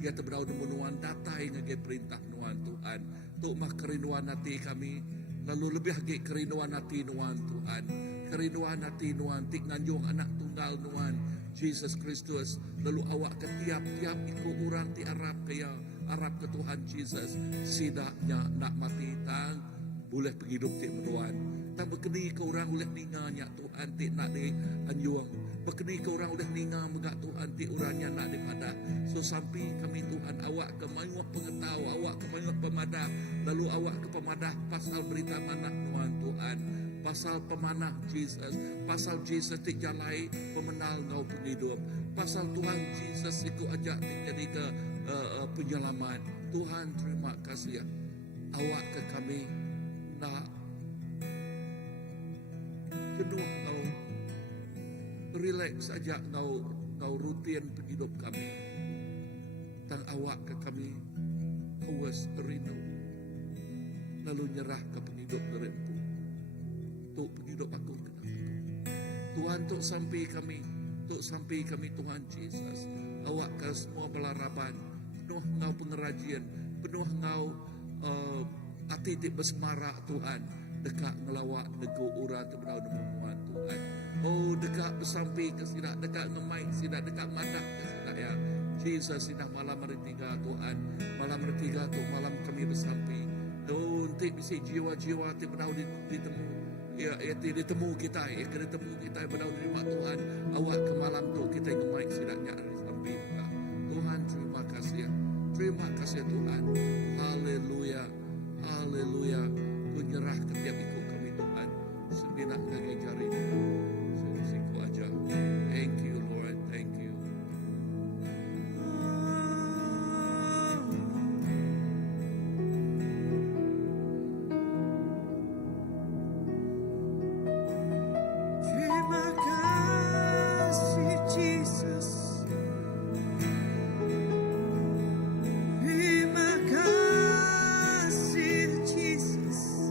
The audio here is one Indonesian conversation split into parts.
Dia terberau menuan datai ngagai perintah nuan Tuhan. Tuk mah kerinduan hati kami. Lalu lebih lagi kerinduan hati nuan Tuhan. Kerinduan hati nuan tik nganjung anak tunggal nuan Jesus Kristus. Lalu awak ke tiap-tiap ikut orang ti Arab kaya Arab ke Tuhan Jesus. Sidaknya nak mati tang boleh pergi hidup ti menuan. Tang berkeni ke orang boleh ninganya Tuhan ti nak di anjuang. Berkeni ke orang boleh ninga megak Tuhan ti orangnya nak di padah. So sampai kami Tuhan awak ke mayuak pengetahu, awak ke mayuak pemadah. Lalu awak ke pemadah pasal berita manah nuan Tuhan. Pasal pemanah Jesus. Pasal Jesus ti jalai pemenal ngau penghidup. Pasal Tuhan Jesus ikut ajak ti jadi ke penyelamat. Tuhan terima kasih. Awak ke kami nak jenuh ngau relax saja ngau rutin penghidup kami. Tang awak ke kami awas rindu. Lalu nyerah ke penghidup nerempu. Tuk penghidup aku kenapa Tuhan tuk sampai kami Tuhan Jesus. Awak ke semua belaraban penuh ngau pengerajian, penuh ngau hati ti besmarak Tuhan. Dekat ngelawak nego ura terbenau nemuan Tuhan. Oh dekat bersampai ke sidak, dekat ngemai sidak, dekat madah ke sidak ya. Jesus sidak malam hari tiga Tuhan. Malam hari tiga tu malam kami bersampai. Oh nanti bisa jiwa-jiwa ti benau ditemu. Ya ditemu kita, ditemu kita benau terima Tuhan. Awak ke malam tu kita ngemai sidaknya hari sampai. Tuhan terima kasih. Terima kasih Tuhan. Haleluya. Haleluya. Ku nyerah setiap ikut kami Tuhan. Sembinak lagi jari. Siku aja. Thank you Lord. Thank you. Terima kasih Jesus. Terima kasih Jesus.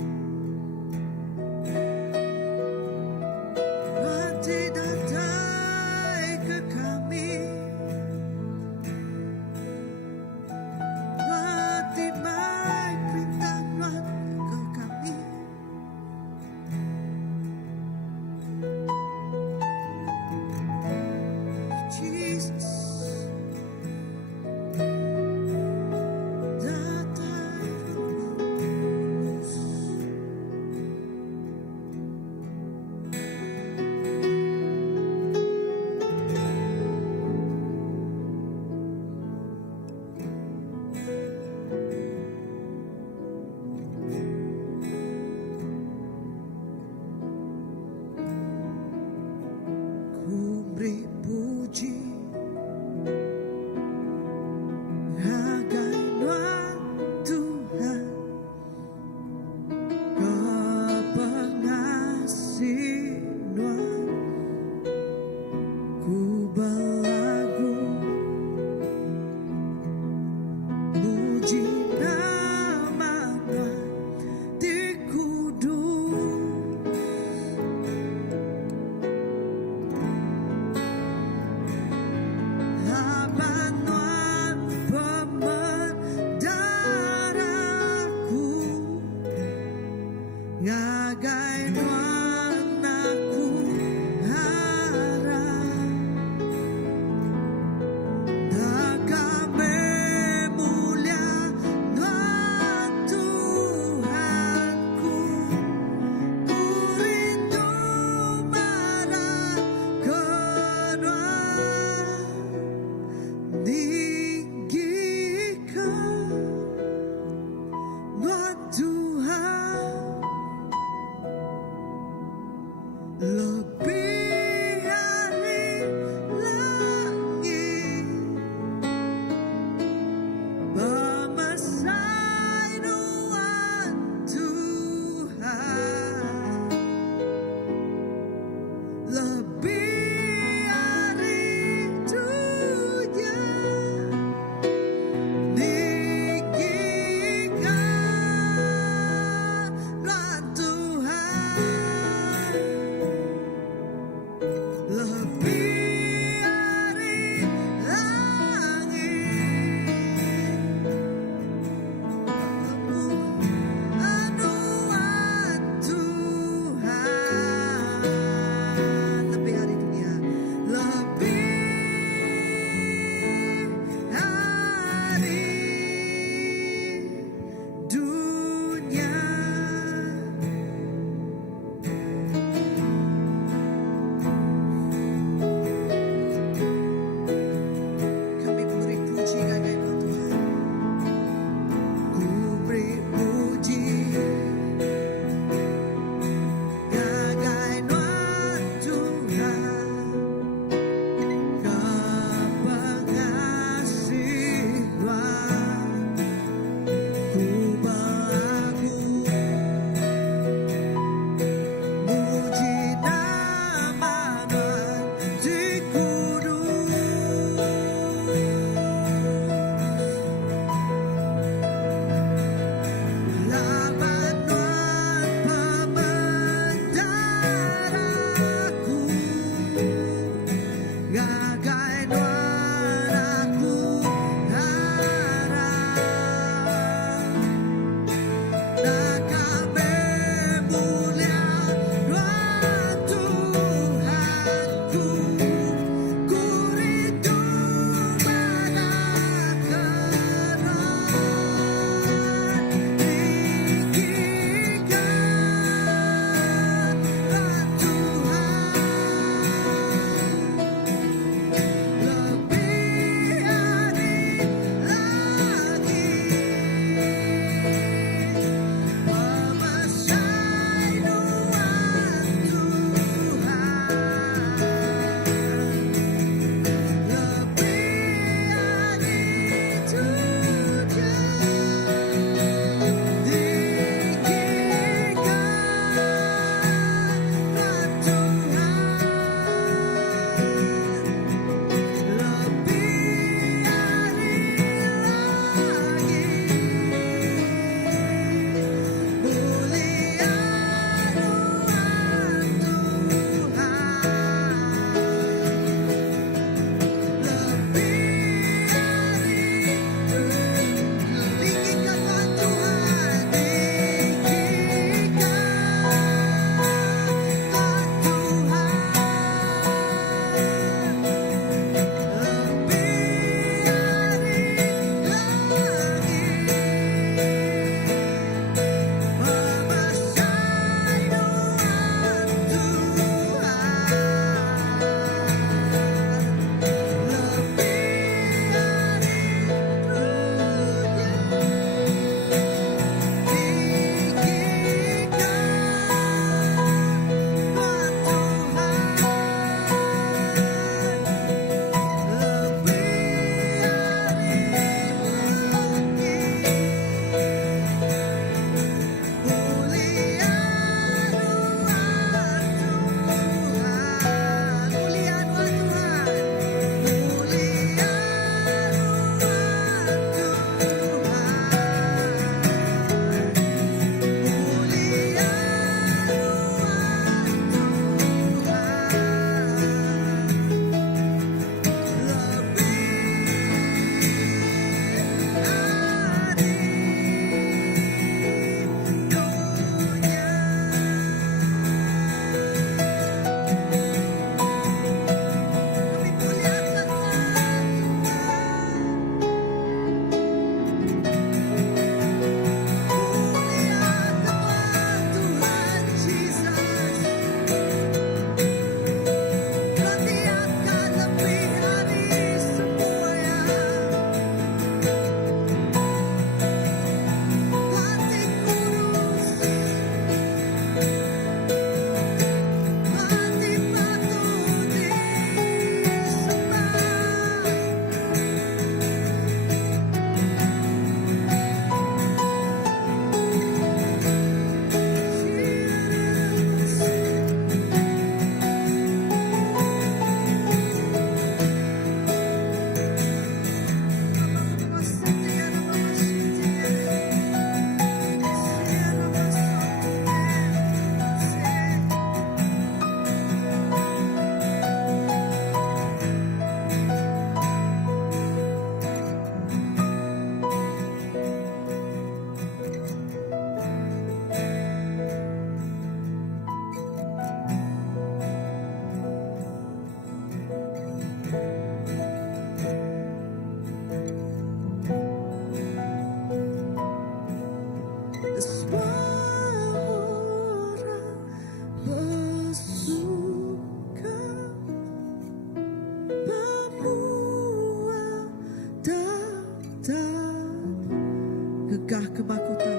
Gegah kebangkitan,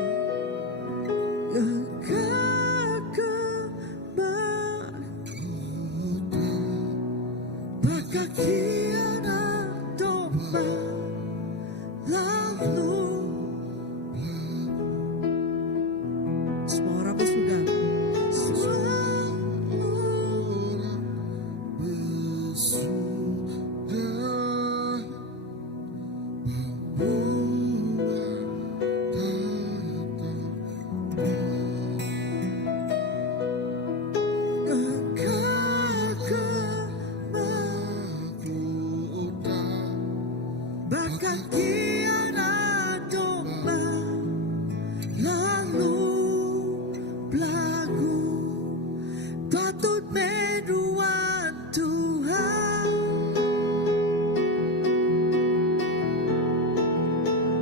gegah kebangkitan, berkakian domba lalu. Semua orang bersudah. Berkakian domba lalu belagu, patut menuan Tuhan,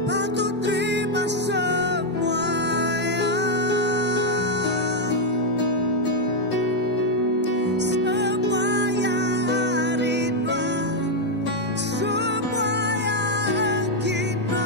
patut terima semuanya, semua yang rindu, semua yang kita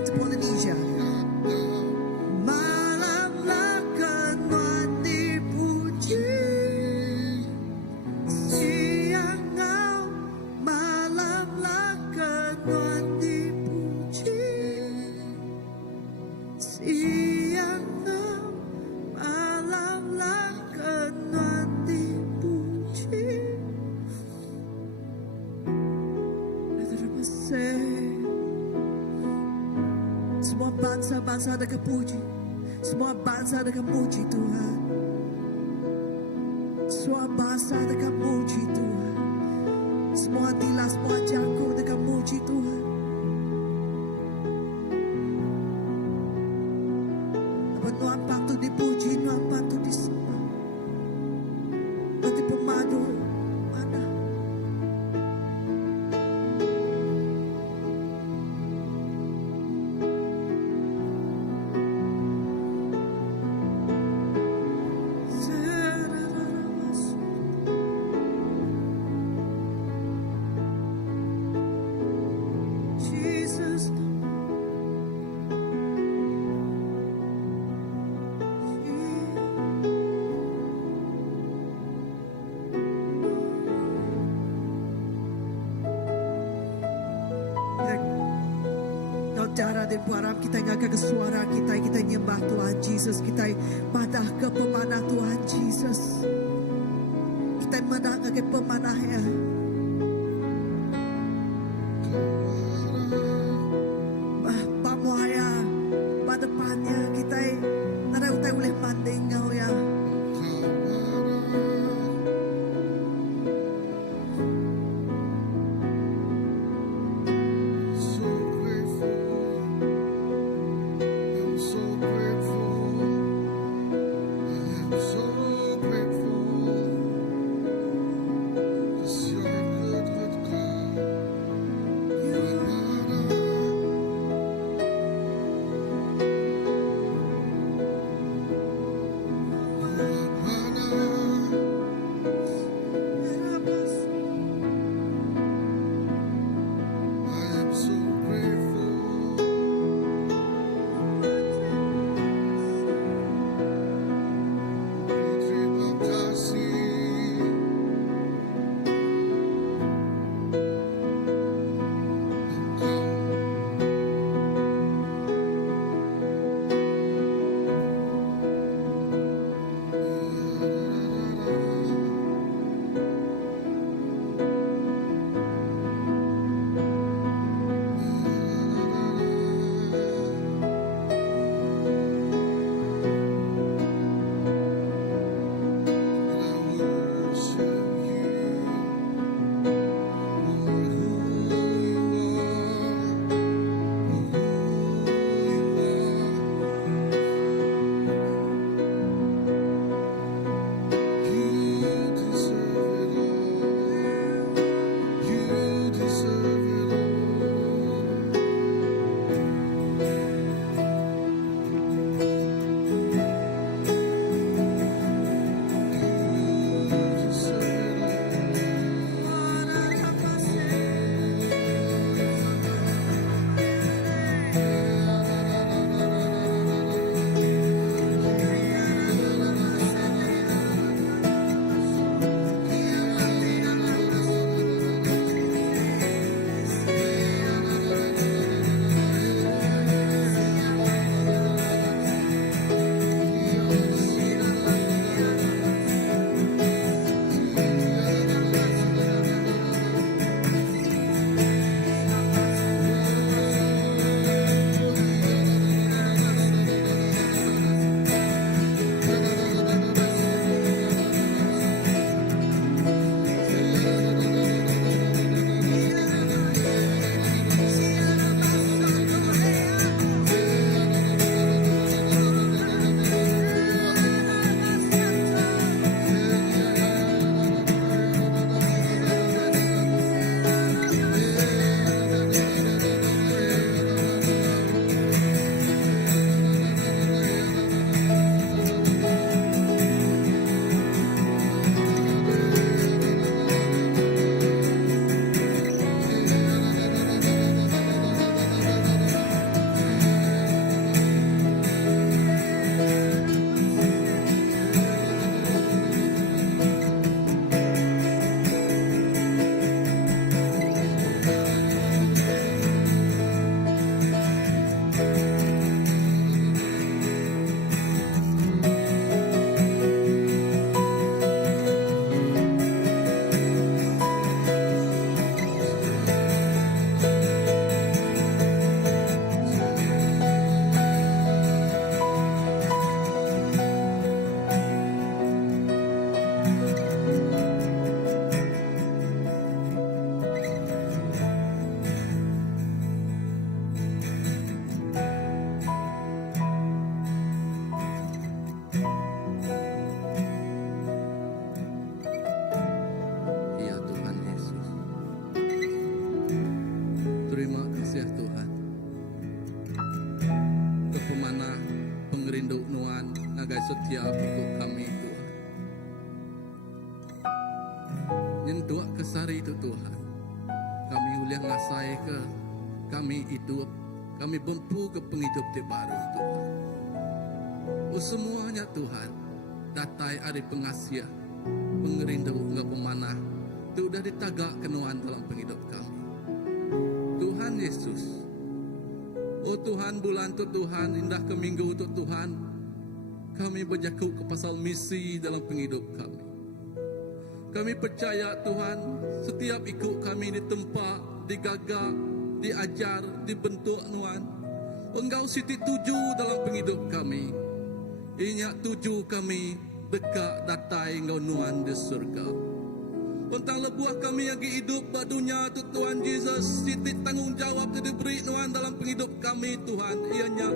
and to Polynesia. Malamlah kenuan dipuji, siang kau malamlah kenuan dipuji, siang kau malamlah kenuan dipuji. Semua bangsa-bangsa ada kepuji, semua bangsa ada kemuji Tuhan, semua bangsa ada kemuji Tuhan, semua dila, semua jago ada kemuji Tuhan. Apa Tuhan patut dipuji, Tuhan patut disembah. Nanti pemadu mana? Jesus, darah dan buaram kita ngangkat ke suara kita nyembah Tuhan Yesus, kita madah ke pemanah Tuhan Yesus, kita madah ke pemanahnya. Pamuaya pada depannya kita nada utai boleh manding kau ya. So grateful, 'cause you're pemanah pengerinduk nuan nagai setiap ikut kami Tuhan. Nyentuak kesari itu Tuhan. Kami uliang ngasai ke kami hidup, kami bempu ke penghidup di baru Tuhan. Oh semuanya Tuhan, datai ari pengasih, pengerindu enggak pemanah, itu udah ditagak kenuan dalam penghidup kami. Tuhan Yesus, oh Tuhan bulan tu Tuhan, indah ke minggu tu Tuhan, kami berjakuk ke pasal misi dalam penghidup kami. Kami percaya Tuhan, setiap ikut kami ditempa, digagak, diajar, dibentuk Tuhan. Engkau siti tuju dalam penghidup kami. Inya tuju kami dekat datai engkau Tuhan di surga. Tentang lebuah kami yang hidup badunya tu Tuhan Yesus, siti tanggungjawab yang diberi Tuhan dalam penghidup kami Tuhan. Ianya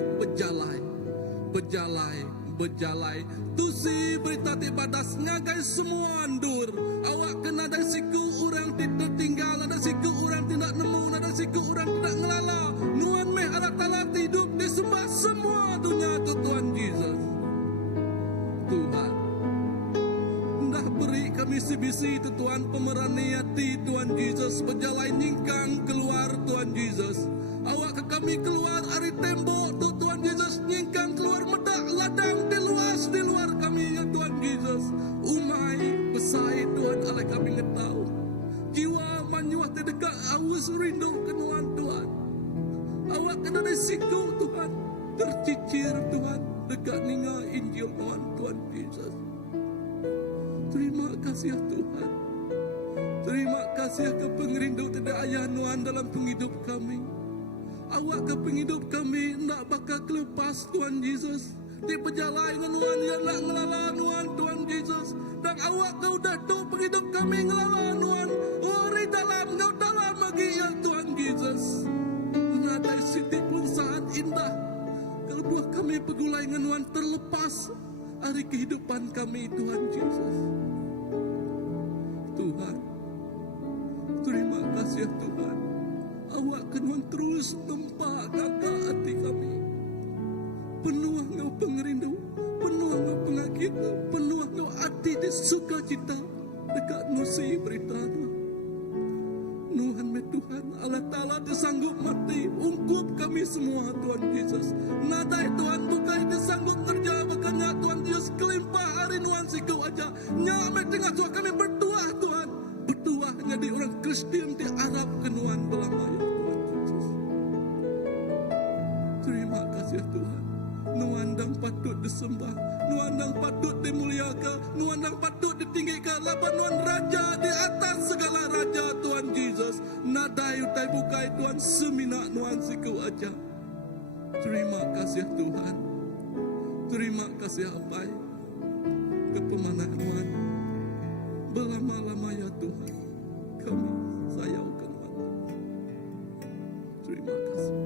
berjalai tusi berita tibadas ngagai semua andur. Awak kena ada siku orang tidak tinggal, ada siku orang tidak nemu, ada siku orang tidak ngelala. Nuan meh Allah Ta'ala hidup disembah semua dunia tu Tuhan Yesus. Tuhan dah beri kami bisi tu Tuhan pemerani hati Tuhan Yesus, berjalan nyingkang keluar Tuhan Yesus. Awak ke kami keluar dari tembok tu Tuhan Yesus, nyingkang keluar medak ladang di luar kami ya Tuhan Yesus. Umai besai Tuhan oleh kami ngetahu. Jiwa manyuah terdekat awus rindu kenuan Tuhan. Awak kena risiko Tuhan, tercicir Tuhan dekat ninga Injil Tuhan Yesus. Terima kasih ya Tuhan. Terima kasih ke pengerindu tidak ayah Tuhan dalam penghidup kami. Awak ke penghidup kami nak bakal kelepas Tuhan Yesus. Di perjalanan Tuhan yang nak ngelala Tuhan Yesus. Dan awak kau dah tu penghidup kami ngelala Tuhan. Ori dalam kau dalam lagi ya Tuhan Yesus. Nadai siti pun saat indah. Kalau buah kami pegulai dengan Tuhan terlepas hari kehidupan kami Tuhan Yesus. Tuhan, terima kasih Tuhan. Awak kenuan terus tempat kakak hati kami. Penuh ngau pengerindu, penuh ngau pengakit, penuh ngau hati di sukacita dekat nusi berita Nuhan me Tuhan Allah Ta'ala disanggup mati ungkup kami semua Tuhan Yesus. Nadai Tuhan bukai disanggup kerja makanya Tuhan Yesus kelimpah hari Nuhan sikau aja. Nyak me tengah Tuhan kami bertuah Tuhan. Bertuah jadi orang Kristen di Arab kenuan belamaya Tuhan Yesus. Terima kasih Tuhan. Nuandang patut disembah, nuandang patut dimuliakan, nuandang patut ditinggikan. Laban nuan raja di atas segala raja Tuhan Yesus. Nadai utai bukai Tuhan semina nuan siku aja. Terima kasih Tuhan. Terima kasih Abai. Kepemanah Tuhan. Belama-lama ya Tuhan. Kami sayaukan Tuhan. Terima kasih.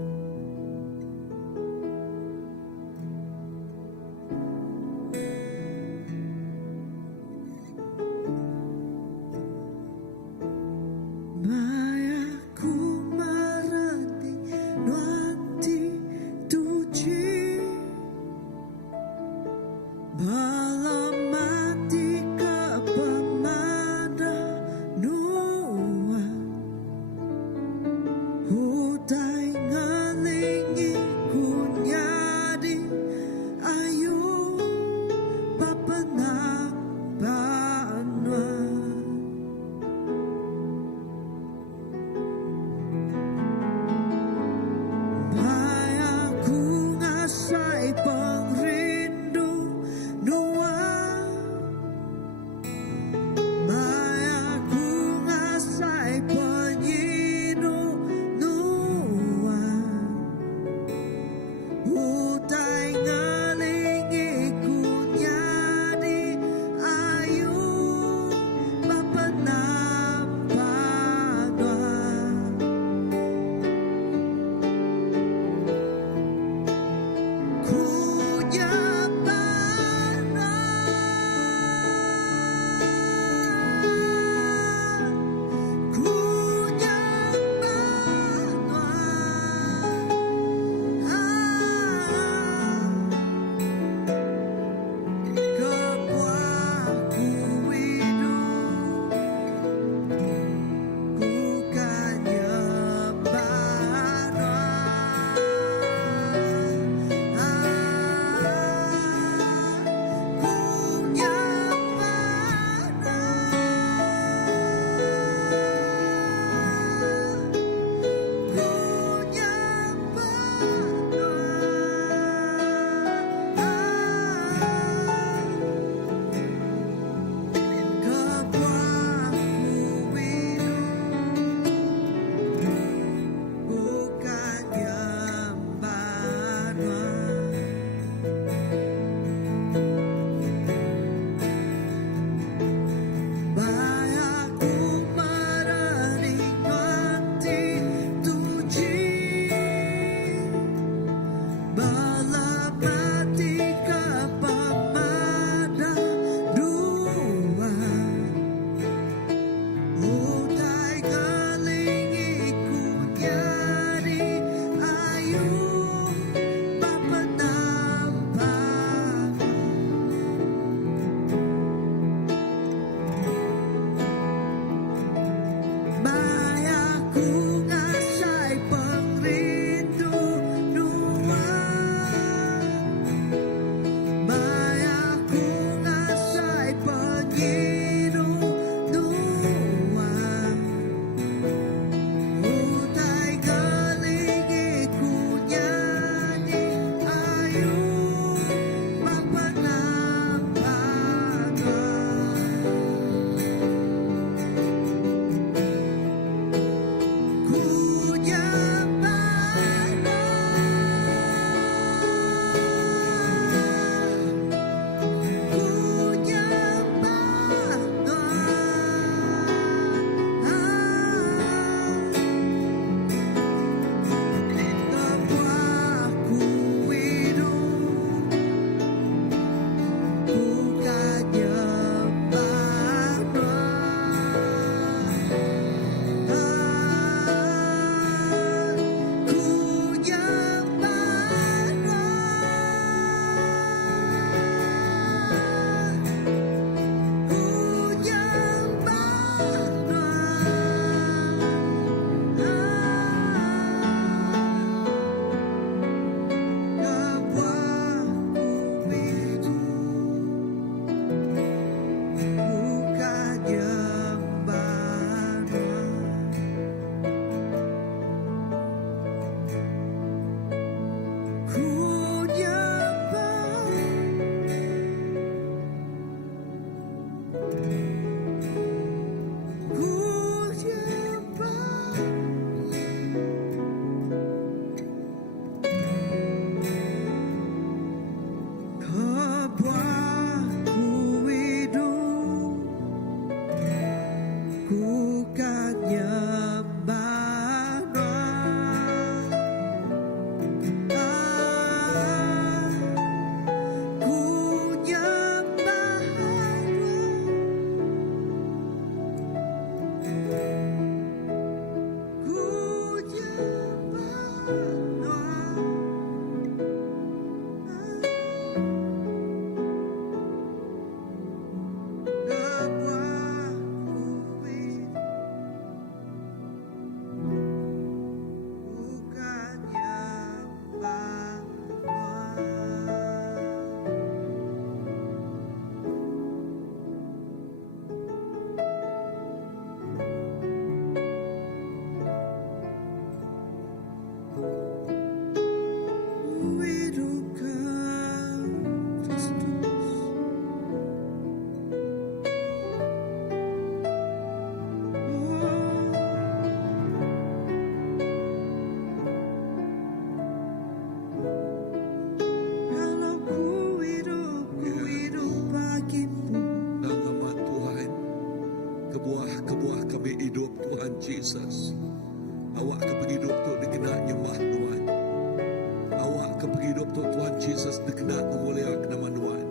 ke hidup Tuhan Yesus dikena memuliakan nama Tuhan.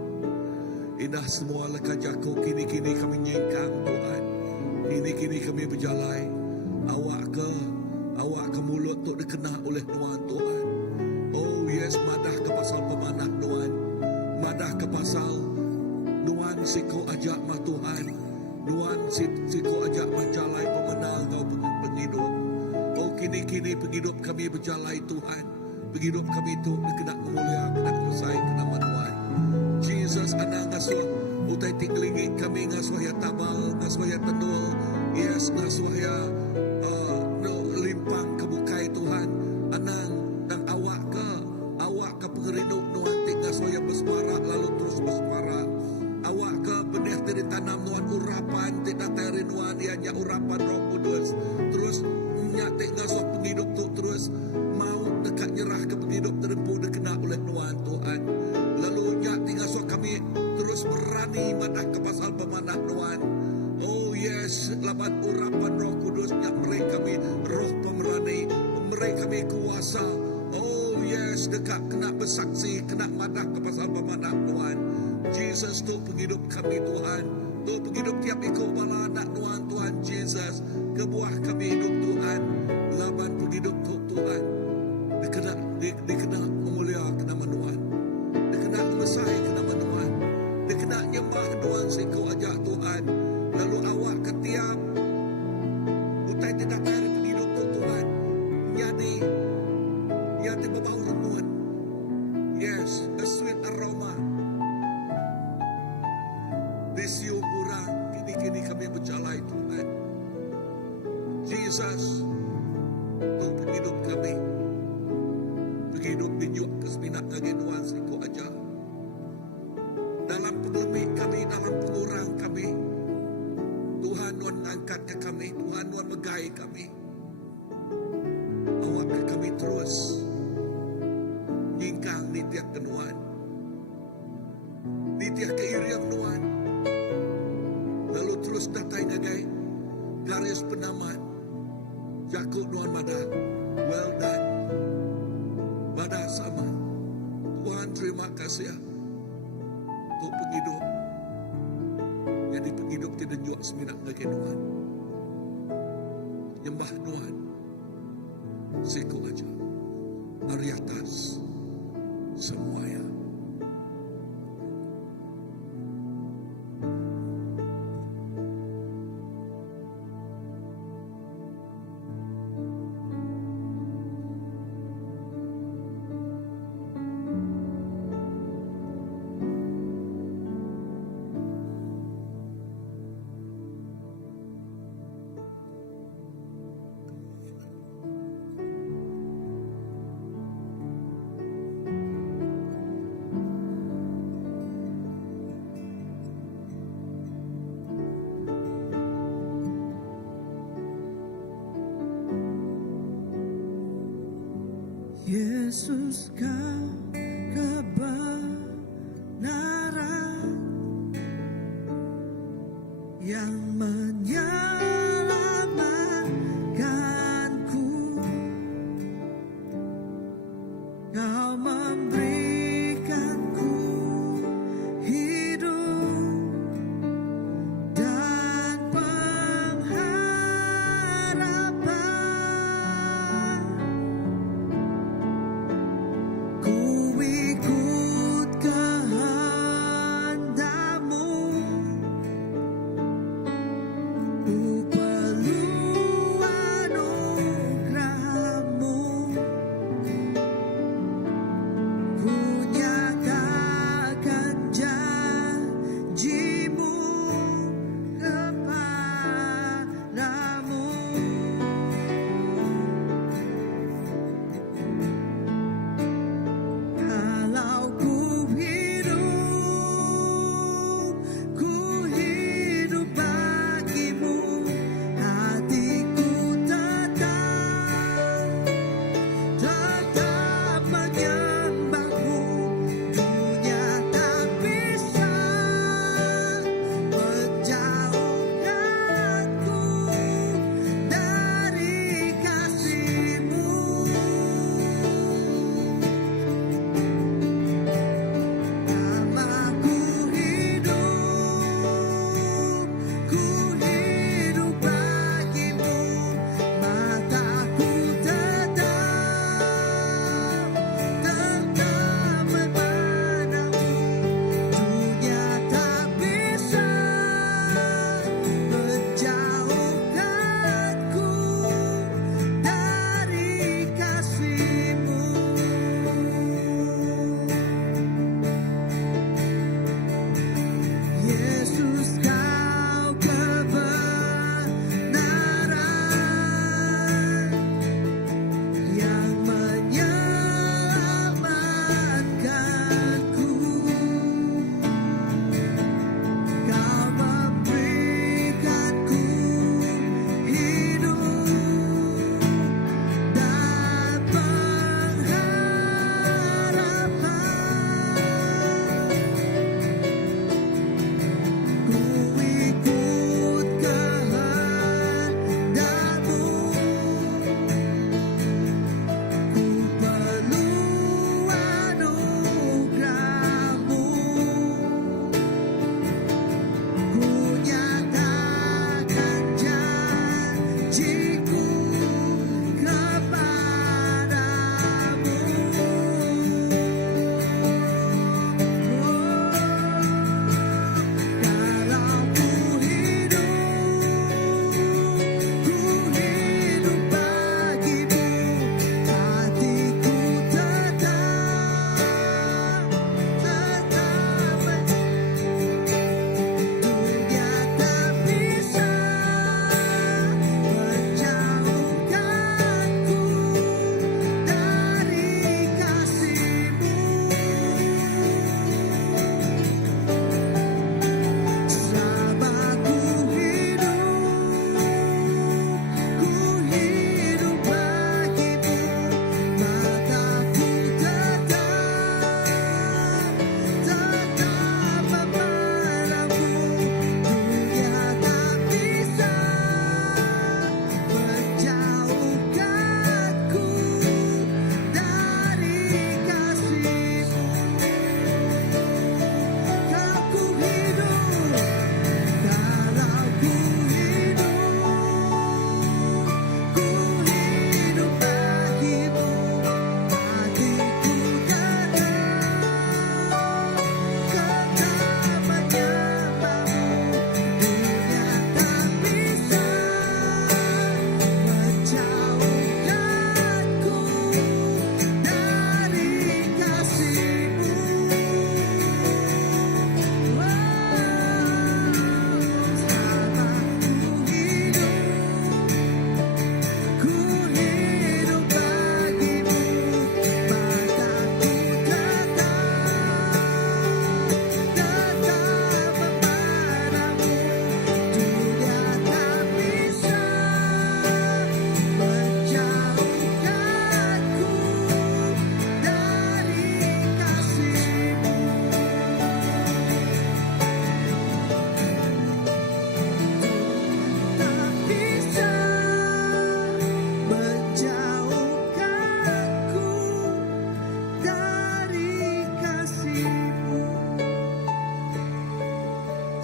Indah semua leka jago kini-kini kami nyengkang Tuhan. Kini-kini kami berjalai. Awak ke mulut tu dikena oleh Tuhan. Oh yes, madah ke pasal pemanah Tuhan. Madah ke pasal Tuhan siko ajak mah Tuhan. Tuhan siko ajak menjalai pemenang kau penghidup. Oh kini-kini penghidup kami berjalai Tuhan. Penghidup kami itu dikena memuliakan dan selesai ke nama Tuhan. Jesus anak ngasuh utai tinggelingi kami ngasuh ya tabal, ngasuh ya tenul. Yes, ngasuh ya limpang kebukai Tuhan. Anang dan awak ke pengerinuk Tuhan tinggal soya besmara lalu terus besmara. Awak ke benih dari tanam Tuhan urapan tidak teri Tuhan ianya urapan Roh Kudus. Terus nyate ngasuh penghidup tu terus mau dekat nyerah ke penghidup terempu dikena oleh Tuhan. Lalu nyate ngasuh kami terus berani madah ke pasal pemanah Tuhan. Oh yes, laban urapan Roh Kudus nyak mereka kami roh pemerani, mereka kami kuasa. Oh yes, dekat kena bersaksi, kena madah ke pasal pemanah Tuhan. Jesus tu penghidup kami Tuhan. Tu penghidup tiap ikut bala anak Tuhan Jesus. Kebuah kami hidup Tuhan. Laban penghidup tu Tuhan. Dikena memuliakan nama Tuhan. Dikena mesai ke nama Tuhan. Dikena nyembah Tuhan siku ajak Tuhan. Lalu awak ketiap utai tidak dari penghidup Tuhan. Nyati berbau Tuhan. Yes, a sweet aroma. Disium urang kini kami berjalai Tuhan. Jesus, Tuhan penghidup kami. Penghidup dijuk keseminat lagi Tuhan siku aja. Dalam pengelemik kami, dalam pengurang kami. Tuhan angkat ke kami, Tuhan megai kami. Awak ke kami terus nyingkang nitiak ke Tuhan. Nitiak ke iriam Tuhan. Lalu terus datai ngagai garis penaman. Jakut Tuhan madah. Well done. Madah sama. Tuhan terima kasih untuk penghidup. Jadi penghidup tidak jual seminat lagi Tuhan. Nyembah Tuhan. Siku aja. Dari atas. Semuanya. Yesus kau kebenaran yang menyelamatkanku. Kau memberikanku hidup dan pengharapan. Ku ikut kehendak-Mu, ku perlu anugerah-Mu, ku nyatakan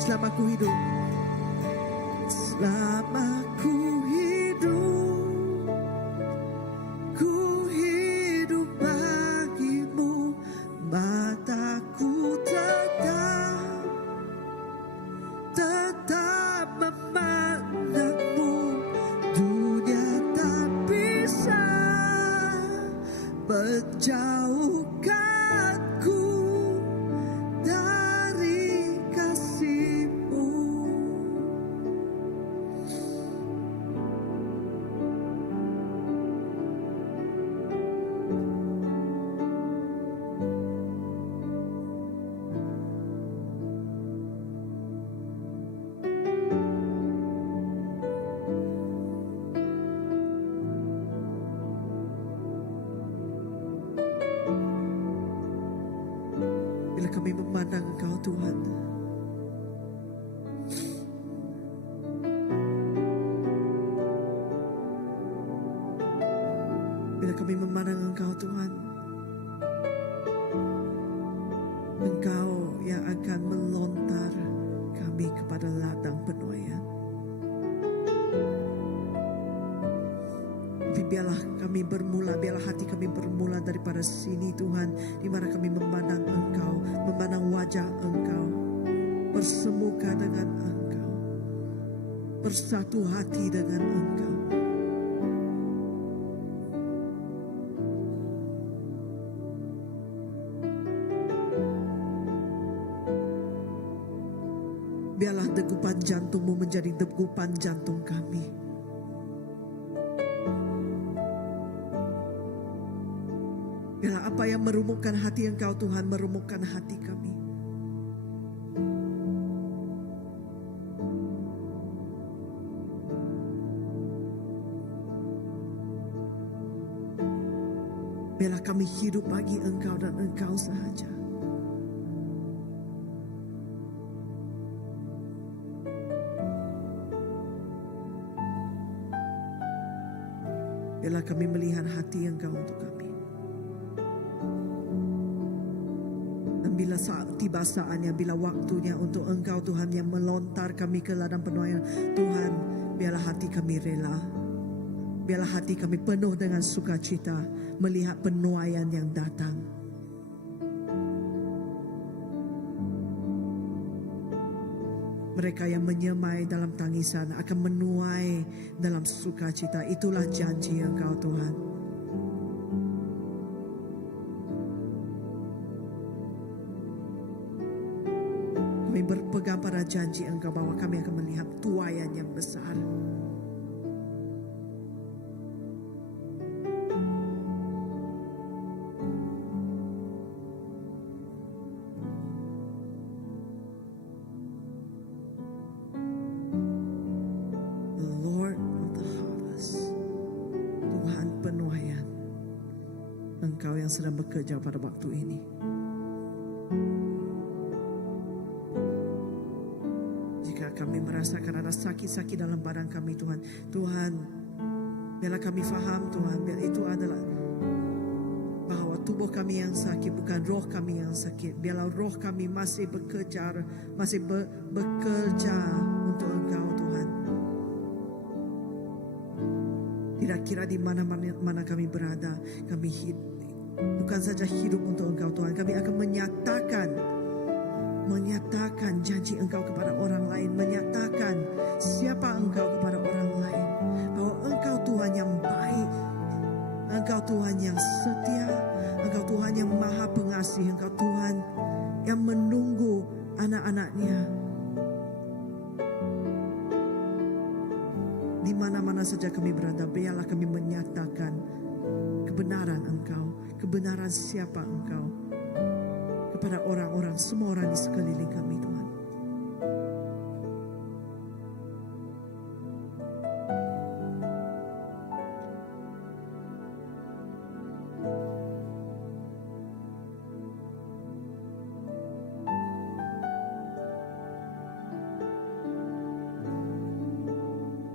selama ku hidup. Selama ku hidup bagimu, mataku tetap memandangmu. Dunia tak bisa menjauhkanku dari kasih-Mu. Bila kami memandang Engkau Tuhan, bila kami memandang Engkau Tuhan, Engkau yang akan melontar kami kepada ladang penuaian. Tapi biarlah kami bermula, biarlah hati kami bermula daripada sini Tuhan, di mana kami memandang Engkau, memandang wajah Engkau, bersemuka dengan Engkau, bersatu hati dengan Engkau. Biarlah degupan jantung-Mu menjadi degupan jantung kami. Biarlah apa yang merumukkan hati Engkau Tuhan, merumukkan hati kami. Biarlah kami hidup bagi Engkau dan Engkau sahaja. Biarlah kami melihat hati Engkau untuk kami. Bila tiba saatnya, bila waktunya untuk Engkau Tuhan yang melontar kami ke ladang penuaian, Tuhan, biarlah hati kami rela. Biarlah hati kami penuh dengan sukacita melihat penuaian yang datang. Mereka yang menyemai dalam tangisan akan menuai dalam sukacita. Itulah janji Engkau Tuhan. Kami berpegang pada janji Engkau bahwa kami akan melihat tuaian yang besar. The Lord of the harvest, Tuhan penuaian, Engkau yang sedang bekerja pada waktu ini. Kami merasakan ada sakit-sakit dalam badan kami Tuhan. Tuhan, biarlah kami faham Tuhan, biar itu adalah bahwa tubuh kami yang sakit, bukan roh kami yang sakit. Biarlah roh kami masih bekerja untuk Engkau Tuhan. Tidak kira di mana kami berada, kami bukan saja hidup untuk Engkau Tuhan, kami akan menyatakan janji Engkau kepada orang lain, menyatakan siapa Engkau kepada orang lain, bahwa Engkau Tuhan yang baik, Engkau Tuhan yang setia, Engkau Tuhan yang maha pengasih, Engkau Tuhan yang menunggu anak-anaknya. Di mana-mana saja kami berada, biarlah kami menyatakan kebenaran Engkau, kebenaran siapa Engkau kepada orang-orang, semua orang di sekeliling kami Tuhan.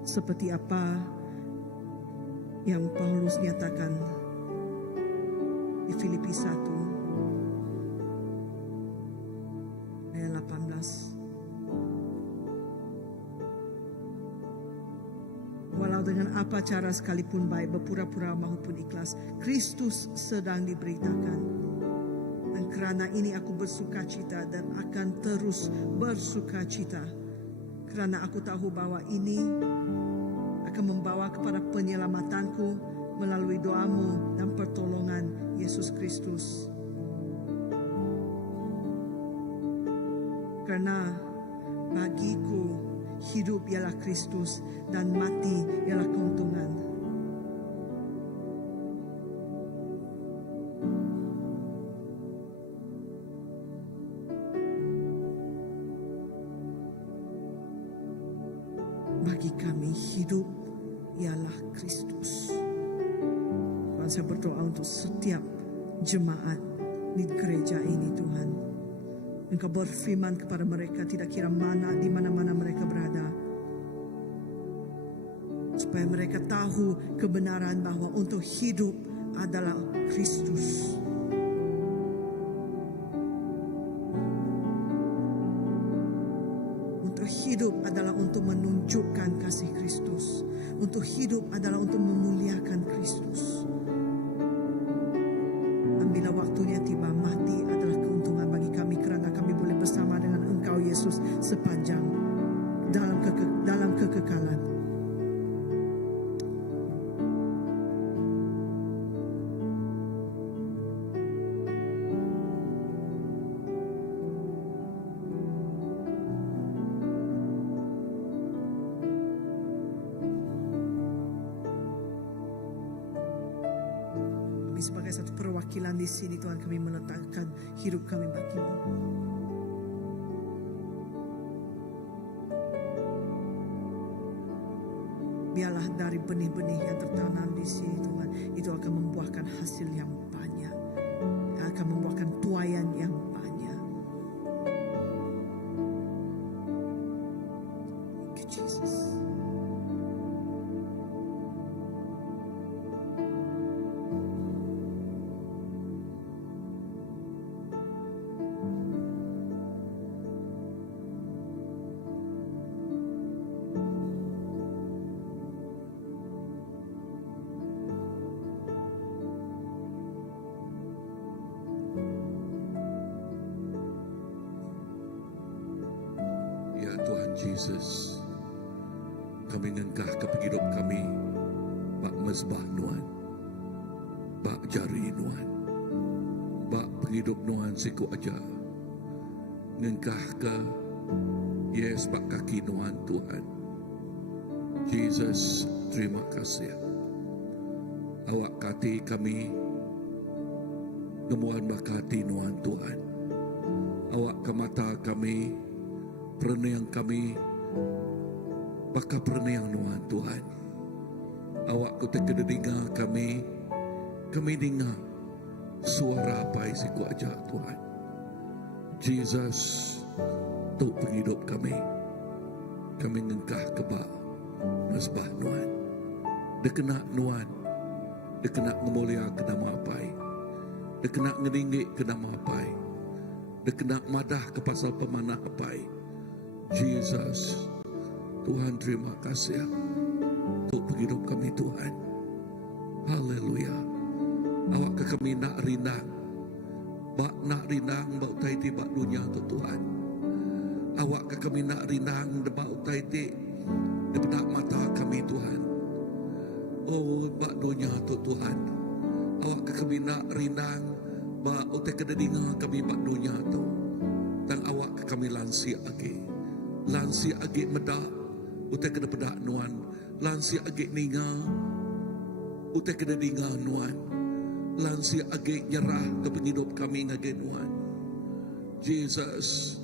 Seperti apa yang Paulus nyatakan di Filipi 1 ayat 18. walau dengan apa cara sekalipun baik, berpura-pura maupun ikhlas, Kristus sedang diberitakan. Dan kerana ini aku bersukacita dan akan terus bersukacita. Kerana aku tahu bahwa ini akan membawa kepada penyelamatanku melalui doamu dan pertolongan Yesus Kristus. Karena bagiku hidup ialah Kristus dan mati ialah keuntungan. Bagi kami hidup ialah Kristus. Tuhan, saya berdoa untuk setiap jemaat di gereja ini, Tuhan. Engkau berfirman kepada mereka tidak kira mana di mana-mana mereka berada, supaya mereka tahu kebenaran bahwa untuk hidup adalah Kristus. Untuk hidup adalah untuk menunjukkan kasih Kristus. Untuk hidup adalah untuk memuliakan Kristus. Dan bila waktunya tiba, mati adalah keuntungan bagi kami kerana kami boleh bersama dengan Engkau Yesus sepanjang dalam kekekalan. Sebagai satu perwakilan di sini, Tuhan, kami meletakkan hidup kami bagi-Mu. Biarlah dari benih-benih yang tertanam di sini, Tuhan, itu akan membuahkan hasil yang banyak, akan membuahkan tuaian yang banyak. Thank you, Jesus. Ya Tuhan Yesus, kami ngengkah ke hidup kami, bak mezbah Nuan, bak jari Nuan, bak penghidup Nuan siku aja, ngengkah ke yes bak kaki Nuan Tuhan. Yesus, terima kasih. Awak kati kami, nemuan bakati Nuan Tuhan. Awak ke mata kami, perniang kami, baka perniang Nuan Tuhan. Awak ketika dengar kami dengar suara apa isi kuaja Tuhan. Jesus, tu penghidup kami ngengkah kebak nasbah Nuan. Dia kena Nuan, dia kena ngemulia ke nama apai, dia kena ngeringgi ke nama apai, dia kena madah ke pasal pemanah apai. Jesus, Tuhan terima kasih untuk penghidup kami Tuhan. Haleluya. Awak ke kami nak rinang, bak nak rinang bak utai ti bak dunia tu Tuhan. Awak ke kami nak rinang bak utai ti di benak mata kami Tuhan. Oh bak dunia tu Tuhan. Awak ke kami nak rinang bak utai kededinga kami bak dunia tu. Dan awak ke kami lansi lagi. Lansi agik medak, utai kena pedak Nuan. Lansi agik ninga, utai kena ninga Nuan. Lansi agik nyerah ke penghidup kami ngagik Nuan. Jesus,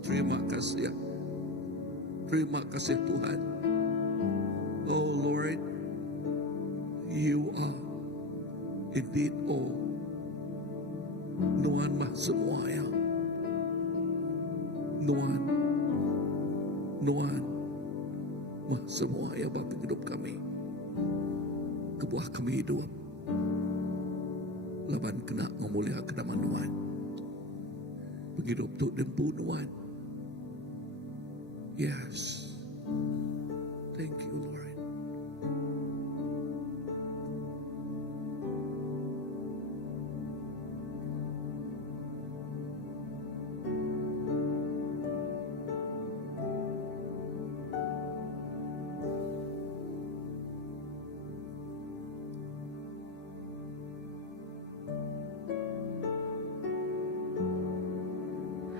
terima kasih. Terima kasih Tuhan. Oh Lord, you are indeed all. Nuan mah semua ya. Nuan, mah semua ya bapa hidup kami. Kebuah kami hidup. Laban kena memulia ke nama Nuan. Penghidup tu dempu Nuan. Yes. Thank you Lord.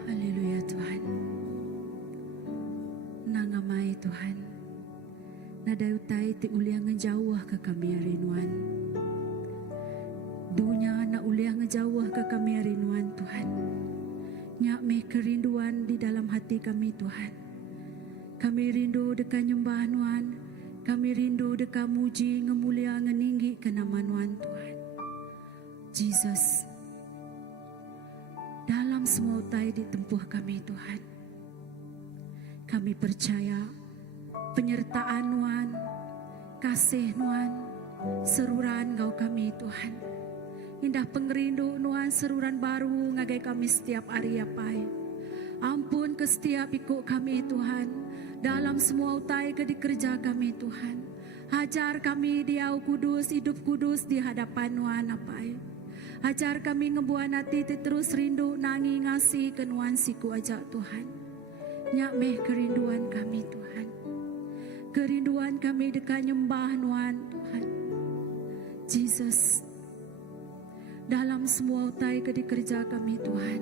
Haleluya Tuhan. Nangamai Tuhan. Nadayutai ti uliang ngejawah ka kami arinuan. Dunya na uliang ngejawah ka kami arinuan Tuhan. Nya may kerinduan di dalam hati kami Tuhan. Kami rindu deka nyembah Nuan. Kami rindu deka muji ngemulia ngeninggi ke nama Nuan Tuhan. Jesus. Dalam semua utai ditempuh kami Tuhan. Kami percaya penyertaan Nuan, kasih Nuan, seruran Engkau kami Tuhan. Indah pengerindu Nuan seruran baru ngagai kami setiap hari apai. Ampun ke setiap ikut kami Tuhan. Dalam semua utai ke dikerja kami Tuhan. Ajar kami diau kudus, hidup kudus di hadapan Nuan apai. Ajar kami ngebuat hati terus rindu nangi ngasih kenuan siku ajak Tuhan. Nyak meh kerinduan kami Tuhan. Kerinduan kami dekat nyembah Nuan Tuhan. Jesus. Dalam semua utai ke dikerja kami Tuhan.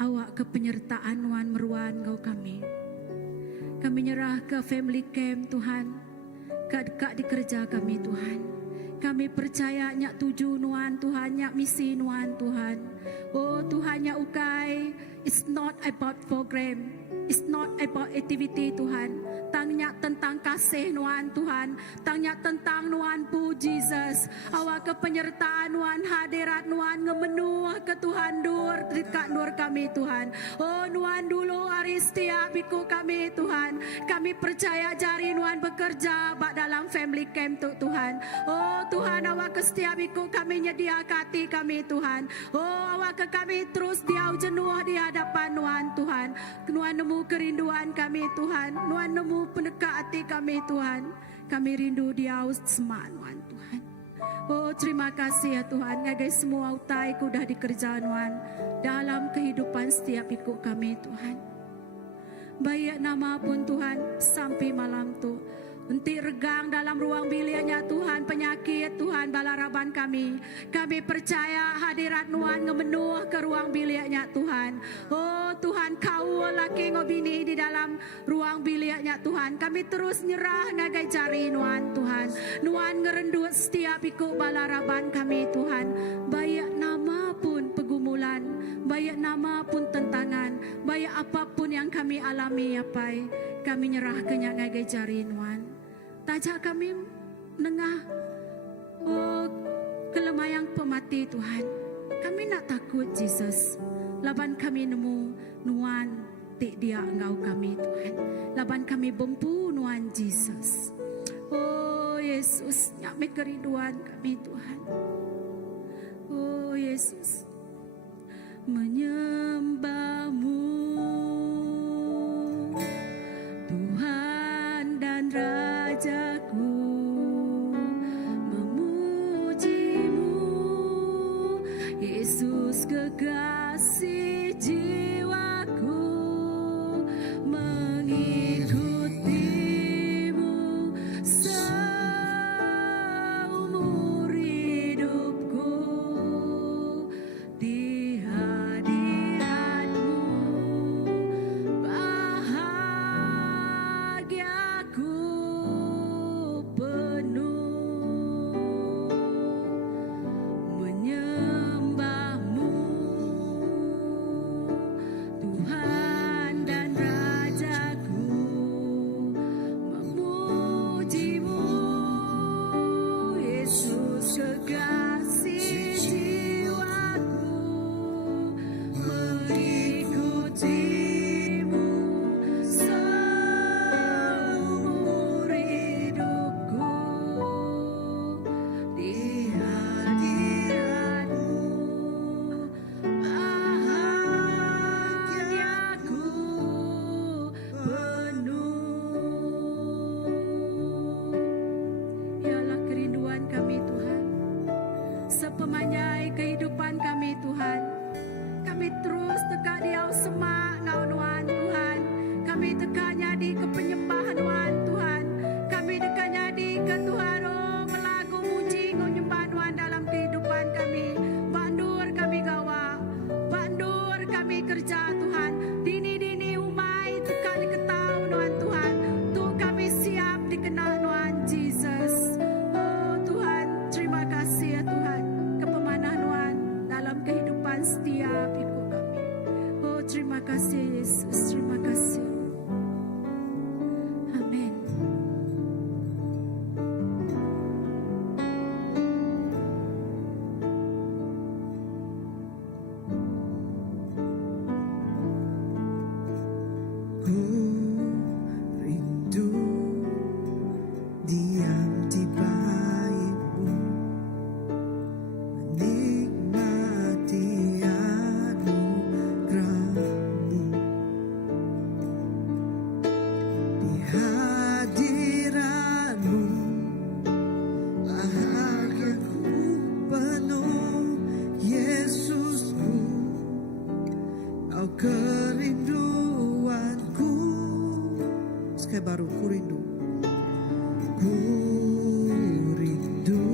Awak ke penyertaan Nuan meruan Kau kami. Kami nyerah ke family camp Tuhan. Dekat dikerja kami Tuhan. Kami percaya nyak tuju Nuan Tuhan, nyak misi Nuan Tuhan. Oh Tuhan nyak ukai, it's not about program, it's not about activity Tuhan. Tang nyak tentang kasih Nuan Tuhan, tang nyak tentang Nuan pu Jesus. Awak ke penyertaan Nuan, hadirat Nuan ngemenuh ke Tuhan dur dekat nur kami Tuhan. Oh Nuan dulu hari setiap biku kami Tuhan. Kami percaya jari Nuan bekerja bak dalam family camp Tuhan. Oh Tuhan awak ke setiap ikut kami nyedia hati kami Tuhan. Oh awak ke kami terus diau jenuh di hadapan Nuan Tuhan. Nuan nemu kerinduan kami Tuhan. Nuan nemu pendekat hati kami Tuhan. Kami rindu diau semak Nuan Tuhan. Oh terima kasih ya Tuhan. Ngagai semua utai kudah dikerja Nuan. Dalam kehidupan setiap ikut kami Tuhan. Baik nama pun Tuhan sampai malam tu. Enti regang dalam ruang biliknya Tuhan, penyakit Tuhan balaraban kami. Kami percaya hadirat Nuan ngemenuh ke ruang biliknya Tuhan. Oh Tuhan kau laki ngobini di dalam ruang biliknya Tuhan. Kami terus nyerah ngagai jari Nuan Tuhan. Nuan ngerendut setiap ikut balaraban kami Tuhan. Baik nama pun pergumulan, baik nama pun tentangan, baik apapun yang kami alami apai, kami nyerah kenyak ngagai jari Nuan. Tajak kami nengah oh kelemayang pemati Tuhan. Kami nak takut Jesus. Laban kami nemu Nuan tik dia engkau kami Tuhan. Laban kami bempu Nuan Jesus. Oh Yesus, nyami kerinduan kami Tuhan. Oh Yesus, menyembahmu Tuhan dan Rajaku, memujimu Yesus kekasih jiwaku, mengikutimu seumur hidupku, di hadiratmu bahagiaku penuh, menyembahmu kerja Tuhan. Dini-dini umai tukar diketahui Tuhan Tuhan. Tuhan kami siap dikenal Tuhan Jesus. Oh Tuhan, terima kasih ya Tuhan. Kepemanahan Tuhan dalam kehidupan setiap ikut kami. Oh terima kasih Yesus, terima kasih. Amin. Ku rindu diam di bait-Mu, menikmati anugerah-Mu. Di hadirat-Mu bahagiaku penuh, Yesusku, Kau kerinduanku. Sekali baru, ku rindu. Ku rindu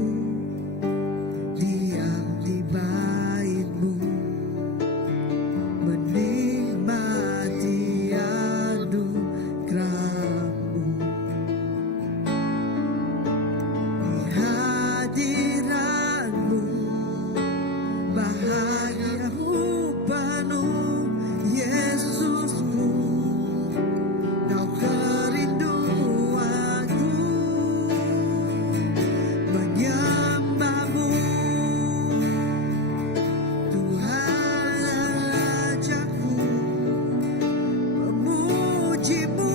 diam di bait-Mu, menikmati anugerah-Mu. Di hadirat-Mu bahagiaku penuh, Yesusku, Kau kerinduanku. Menyembah-Mu Tuhan Rajaku, memuji-Mu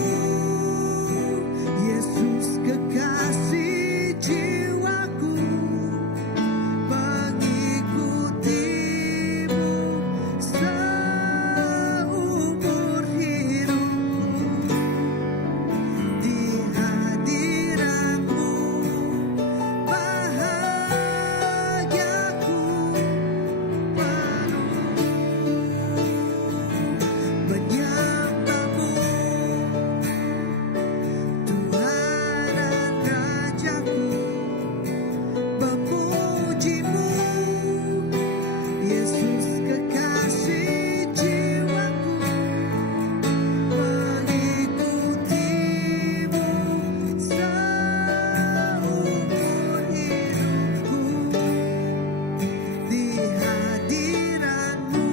Yesus kekasih jiwaku, mengikuti-Mu seumur hidupku. Di hadirat-Mu bahagiaku penuh. Menyembah-Mu Tuhan dan Rajaku, memuji-Mu Yesus kekasih jiwaku, mengikuti-Mu seumur hidupku. Di hadirat-Mu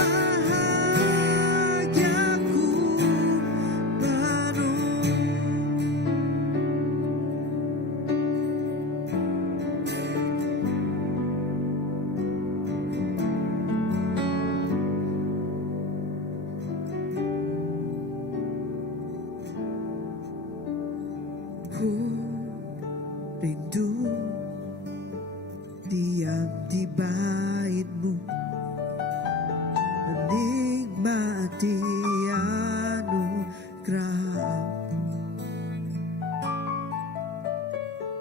bahagiaku penuh. Ku rindu diam di bait-Mu, menikmati anugerah-Mu.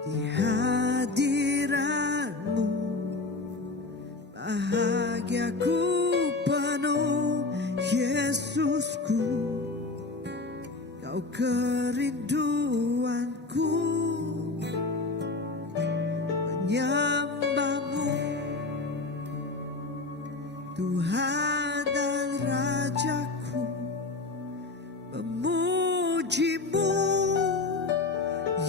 Di hadirat-Mu bahagiaku penuh, Yesusku, Kau kerinduanku. Menyembah-Mu Tuhan dan Rajaku, memuji-Mu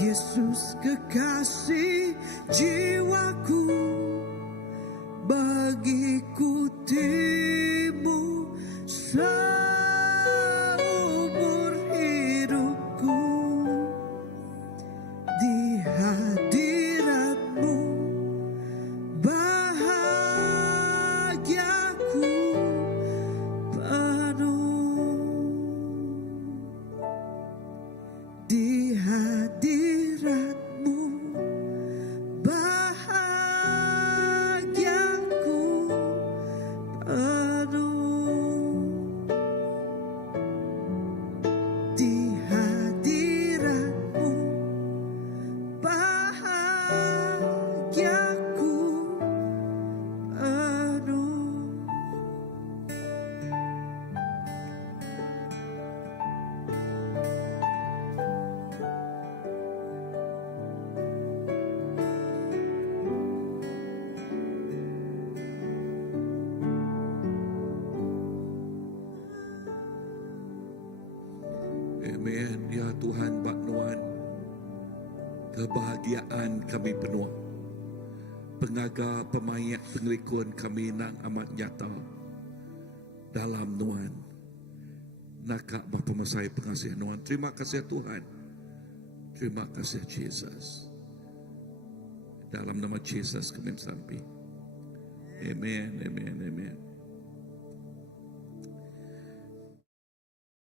Yesus kekasih jiwaku, mengikuti-Mu seumur hidupku. Di hadirat-Mu bahagiaku penuh. Di hadirat-Mu bahagiaku penuh. Ya Tuhan, Bak Nuan, kebahagiaan kami penuh. Pengaga pemayak pengelikun kami nang amat nyata dalam Nuan. Nakak Bapa Mesai pengasih Nuan. Terima kasih Tuhan. Terima kasih Jesus. Dalam nama Jesus kami sampai. Amen, amen, amen.